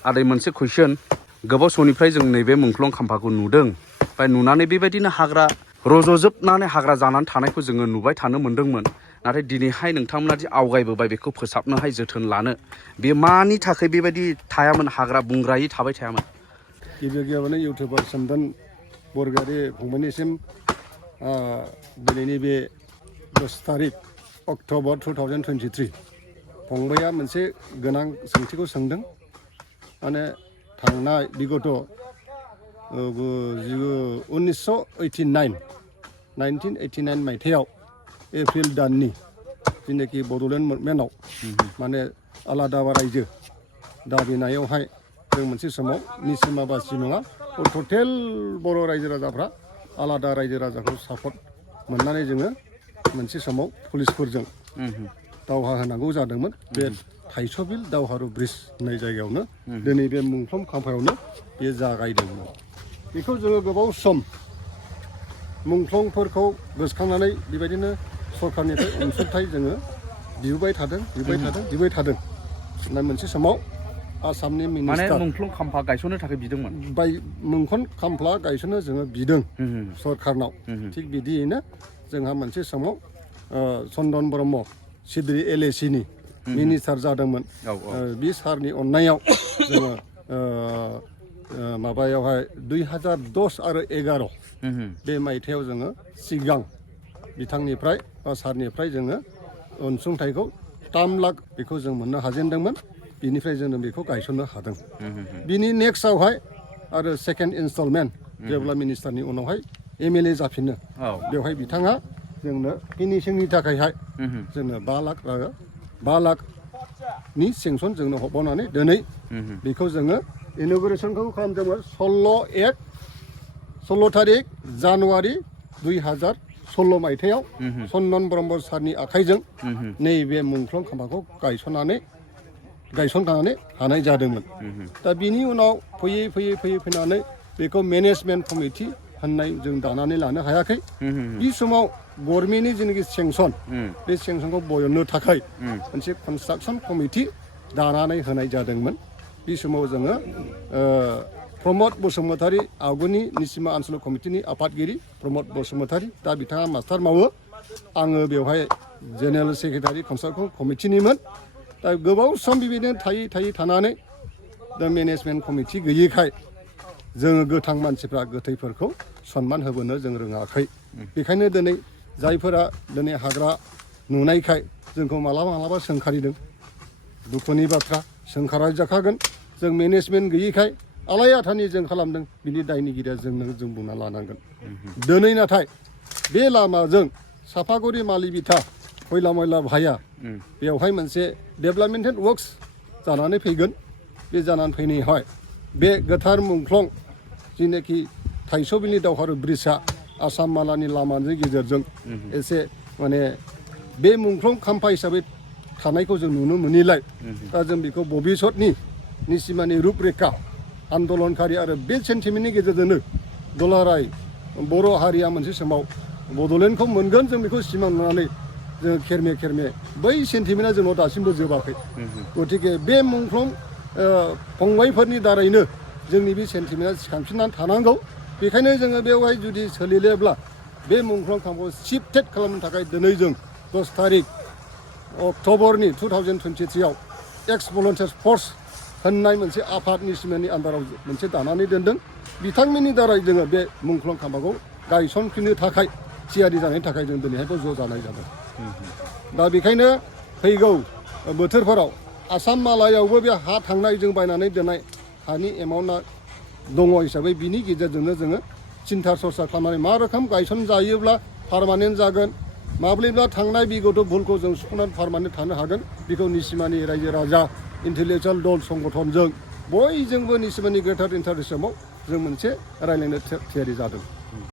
आदै मोनसे कुइसन गोबाव समनिफ्राय जों नैबे मुंख्लं खाम्फाखौ नुदों ओमफ्राय नुनानै बेबायदिनो हाग्रा रज'जोबनानै हाग्रा जानानै थानायखौ जोङो नुबाय थानो मोन्दोंमोन नाथाय दिनैहाय नोंथांमोना दि आवगायबोबाय बेखौ फोसाबनोहाय जोथोन लानो बे मानि थाखाय बेबायदि थायामोन हाग्रा बंग्रायै थाबाय थायामोन गिबियावनो इउटुबार सोमदोन बरगयारि फंबायनिसिम दिनैनि बे 10 तारिख अक्ट'बर 2023 फंबाया मोनसे गोनां सोंथिखौ सोंदों माने थांनाय बिगत 1989 मायथाइयाव एप्रिल दाननि जेनाखि बड'लेण्ड मुभमेन्टआव माने आलादा रायजो दाबिनायावहाय जों मोनसे समाव निसिमा बासि नङा टटेल बर' रायजो राजाफ्रा आलादा रायजो राजाखौ सापर्ट मोननानै जोङो मोनसे समाव पुलिसफोरजों दावहा होनांगौ जादोंमोन बे थाइस'बिल दावहारु ब्रिज होननाय जायगायावनो दिनै बे मुंख्लं खाम्फायावनो बे जागायदोंमोन बेखौ जोङो गोबाव सम मुंख्लंफोरखौ गोसोखांनानै बेबायदिनो सरकारनिफ्राय अनसुंथाइ जोङो बिबाय थादों मोनसे समाव आसामनि मिनिस्टार माने मुंख्लं खाम्फा गायसननो थाखाय बिदोंमोन मुंख्लं खाम्फा गायसननो जोङो बिदों सरकारनाव थिग बिदियैनो जोंहा मोनसे समाव चन्दन ब्रह्म सिद्रि LACनि मिनिस्टार जादोंमोन बे सारनि अननायाव जोङो माबायावहाय 2010 आरो 11 बे मायथाइयाव जोङो सिगां बिथांनिफ्राय सारनिफ्राय जोङो अनसुंथाइखौ 3 लाख बेखौ जों मोननो हाजेनदोंमोन बिनिफ्राय जोङो बेखौ गायसननो हादों बिनि नेक्स्टआवहाय आरो सेकेन्ड इनस्टलमेन्ट जेब्ला मिनिस्टारनि उनावहाय MLA जाफिनो बेवहाय बिथाङा जोंनो फिनिशिंनि थाखायहाय जोंनो 5 लाखनि सेंसन जोंनो हरबावनानै दिनै बेखौ जोङो इन'ग्रेसनखौ खालामदोंमोन 16 तारिख जानुवारि 2016 मायथाइयाव चन्दन ब्रह्म सारनि आखाइजों नैबे मुंख्लं खाम्फाखौ गायसननानै हानाय जादोंमोन दा बिनि उनाव फैनानै बेखौ मेनेजमेन्ट कमिटि होननाय जों दानानै लानो हायाखै बे समाव गभर्नमेन्टनि जेनाखि सेंसन बे सेंसनखौ बयननो थाखाय मोनसे कनस्ट्राक्सन कमिटि दानानै होनाय जादोंमोन बे समाव जोङो प्रमद बसुमतारी आवगोलनि निसिमा आन्चलिक कमिटिनि आफादगिरि प्रमद बसुमतारी दा बिथाङा मास्टार मावो आङो बेवहाय जेनेरेल सेक्रेटारि कनस्ट्राक्सन कमिटिनिमोन दा गोबाव सम बेबायदिनो थायै थानानै दा मेनेजमेन्ट कमिटि गैयैखाय जोङो गोथां मानसिफ्रा गोथैफोरखौ सनमान होबोनो जों रोङाखै बेखायनो दिनै जायफोरा दिनै हाग्रा नुनायखाय जोंखौ मालाबा सोंखारिदों दुखुनि बाथ्रा सोंखारजाखागोन जों मेनेजमेन्ट गैयैखाय आलाय आथानि जों खालामदों बिनि दायनिगिरिया जों बुंना लानांगोन दिनै नाथाय बे लामाजों साफागुरि मालिबिथा खयला मयला भाया बेवहाय मोनसे डेभेलपमेन्टेल वर्क्स जानानै फैगोन बे जानानै फैनायावहाय बे गोथार मुंख्लं जेनाखि थाइस'बिलनि दावहारु ब्रिजआ आसाम मालानि लामानि गेजेरजों एसे माने बे मुंख्लं खाम्फा हिसाबै थानायखौ जों नुनो मोनिलाय दा जों बेखौ भबिसतनि निसिमानि रुपरेखा आन्दलनकारि आरो बे सेन्टिमेन्टनि गेजेरजोंनो दुलाराय बर' हारिया मोनसे समाव बड'लेण्डखौ मोनगोन जों बेखौ सिमां नुनानै जों खेरमे बै सेन्टिमेन्टआ जोंनाव दासिमबो जोबाखै गतिके बे मुंख्लं फंबायफोरनि दारैनो जोंनि बे सेन्टिमेन्टआ सिखांफिननानै थानांगौ बेखायनो जोङो बेवहाय जुदि सोलियोब्ला बे मुंख्लं खाम्फाखौ शिफ्टेड खालामनो थाखाय दिनै जों 10 तारिख अक्ट'बरनि 2023आव एक्स भलन्टियार्स फर्स होननाय मोनसे आफाद निसिमानि आन्दाराव मोनसे दानानै दोनदों बिथांमोननि दारै जोङो बे मुंख्लं खाम्फाखौ गायसनफिननो थाखाय थियारि जानायनि थाखाय जों दिनैहायबो ज' जानाय जादों दा बेखायनो फैगौ बोथोरफोराव आसाम मालायावबो बे हा थांनाय जों बायनानै दोननाय हानि एमाउन्टआ दङ हिसाबै बिनि गेजेरजोंनो जोङो सिन्था सरसा खालामनानै मा रोखोम गायसनजायोब्ला पारमानेन्ट जागोन माब्लाबा थांनाय बिगत भुलखौ जों सुख'नानै पारमानेन्ट थानो हागोन बेखौ निसिमानि रायजो राजा इन्टेलेक्सुवेल दल संगठनजों बयजोंबो निसिमानि ग्रेटार इन्टारेस्टआव जों मोनसे रायज्लायनो थियारि जादों